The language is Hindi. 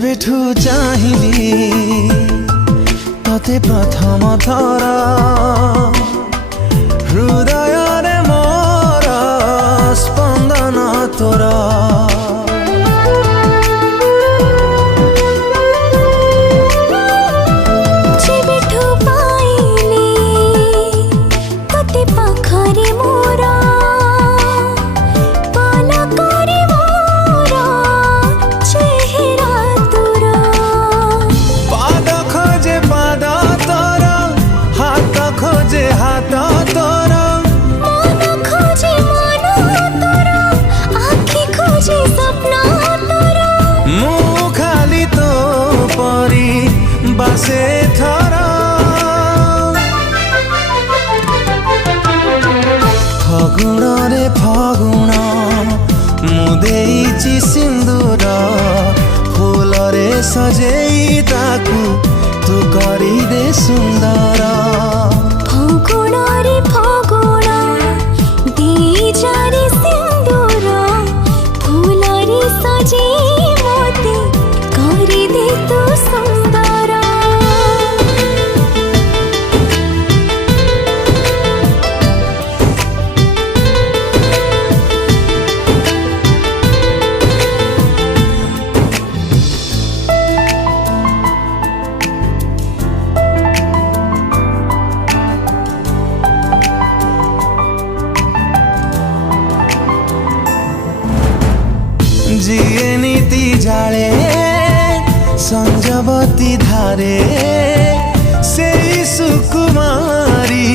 जेबेठू चाहिली तते प्रथम थर हृदय रे मोर स्पंदन तोर जेबेठू पाइली तते पाखरे मोर पलकरे मोर चेहरा तोर पाद खोजे पाद तोर हाथ खोजे हाथ तोर मन खोजे मन तोर आँखी खोजे सपना तोर मु खाली तो परी बासे थर फगुण रे फगुण मु देइछि सिंदूर फूल रे सजेई ताकू तू करी दे सुंदर फगुण रे फगुण देइजारे सिंदूर फूल रे सजे मोते करी दे तू सुंदर जिए नीति जाले संजवती धारे से सुकुमारी